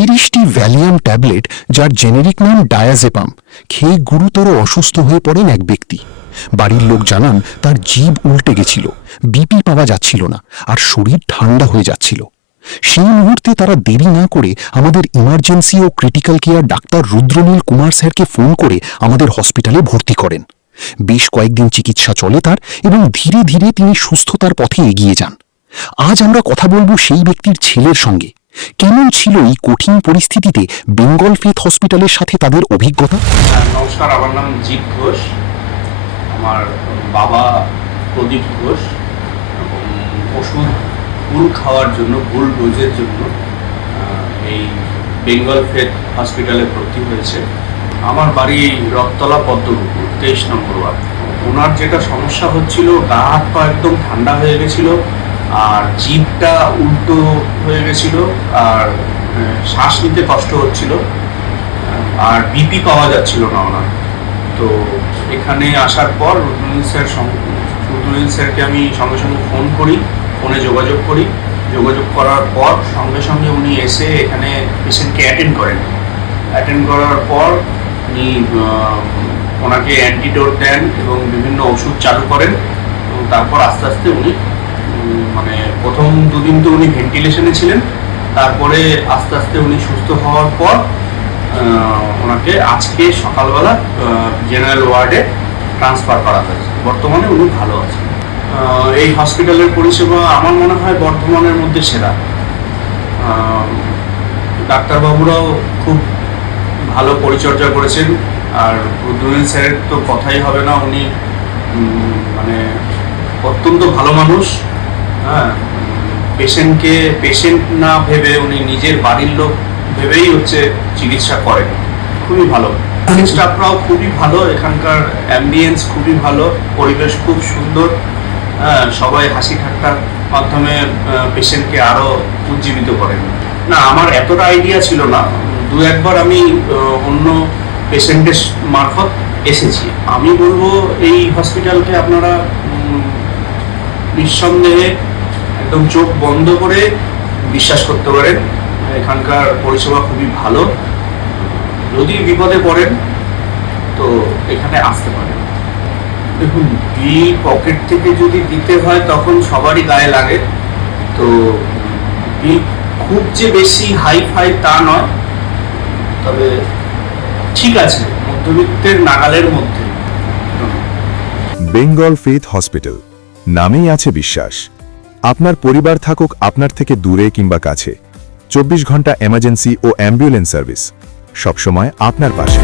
30টি Valium tablet, যার generic নাম diazepam, খেয়ে গুরুতর অসুস্থ হয়ে পড়েন এক ব্যক্তি। বাড়ির লোক জানান তার জিভ উল্টে গেছিল, বিপি পাওয়া যাচ্ছিল না, আর শরীর ঠান্ডা হয়ে যাচ্ছিল। সেই মুহূর্তে তারা দেরি না করে আমাদের ইমার্জেন্সি ও critical care doctor Rudranil Kumar স্যারকে ফোন করে আমাদের হসপিটালে ভর্তি করেন। বেশ কয়েকদিন চিকিৎসা চলে তার, এবং ধীরে ধীরে তিনি সুস্থতার পথে এগিয়ে যান। আজ আমরা কথা বলবো সেই ব্যক্তির ছেলের সঙ্গে। কেমন ছিল এই কঠিন পরিস্থিতিতে বেঙ্গল ফেথ হসপিটালের সাথে তাদের অভিজ্ঞতা। নমস্কার, আমার নাম জিৎ ঘোষ। আমার বাবা প্রদীপ ঘোষ ওষুধ ভুল খাওয়ার জন্য, ভুল ডোজের জন্য এই বেঙ্গল ফেথ হসপিটালে ভর্তি হয়েছে। আমার বাড়ি রথতলা পদ্মপুকুর 23 নম্বর ওয়ার্ড। ওনার যেটা সমস্যা হচ্ছিল, গা হাত পা একদম ঠান্ডা হয়ে গেছিল, আর জিভটা উল্টো হয়ে গেছিল, আর শ্বাস নিতে কষ্ট হচ্ছিল, আর বিপি পাওয়া যাচ্ছিল না ওনার। তো এখানে আসার পর রুদ্রনীল স্যারকে আমি সঙ্গে সঙ্গে ফোনে যোগাযোগ করার পর সঙ্গে সঙ্গে উনি এসে এখানে পেশেন্টকে অ্যাটেন্ড করার পর উনি ওনাকে অ্যান্টিডোট দেন এবং বিভিন্ন ওষুধ চালু করেন। এবং তারপর আস্তে আস্তে উনি মানে প্রথম দুদিন তো উনি ভেন্টিলেশনে ছিলেন, তারপরে আস্তে আস্তে উনি সুস্থ হওয়ার পর ওনাকে আজকে সকালবেলা জেনারেল ওয়ার্ডে ট্রান্সফার করা হয়েছে। বর্তমানে উনি ভালো আছেন। এই হসপিটালের পরিষেবা আমার মনে হয় বর্ধমানের মধ্যে সেরা। ডাক্তারবাবুরাও খুব ভালো পরিচর্যা করেছেন, আর রুদ্রনীল স্যারের তো কথাই হবে না। উনি মানে অত্যন্ত ভালো মানুষ। হ্যাঁ, পেশেন্ট না ভেবে উনি নিজের বাড়ির লোক ভেবেই চিকিৎসা করেন। খুবই ভালো। স্টাফরাও খুবই ভালো, এখানকার অ্যাম্বিয়েন্স খুবই ভালো, পরিবেশ খুব সুন্দর। সবাই হাসি ঠাট্টার মাধ্যমে পেশেন্টকে আরও উজ্জীবিত করেন। না, আমার এতটা আইডিয়া ছিল না। দু একবার আমি অন্য পেশেন্টের মারফত এসেছি। আমি বলবো এই হসপিটালকে আপনারা নিঃসন্দেহে একদম চোখ বন্ধ করে বিশ্বাস করতে পারেন। এখানকার পরিষেবা খুবই ভালো। যদি বিপদে পড়েন তো এখানে আসতে পারেন। দেখুন, বিল পকেট থেকে যদি দিতে হয় তখন সবারই গায়ে লাগে। তো বিল খুব যে বেশি হাই তা নয়, তবে ঠিক আছে, মধ্যবিত্তের নাগালের মধ্যে। বেঙ্গল ফেথ হসপিটাল, নামেই আছে বিশ্বাস। আপনার পরিবার থাকুক আপনার থেকে দূরে কিংবা কাছে, 24 ঘন্টা এমার্জেন্সি ও অ্যাম্বুলেন্স সার্ভিস, সবসময় আপনার পাশে।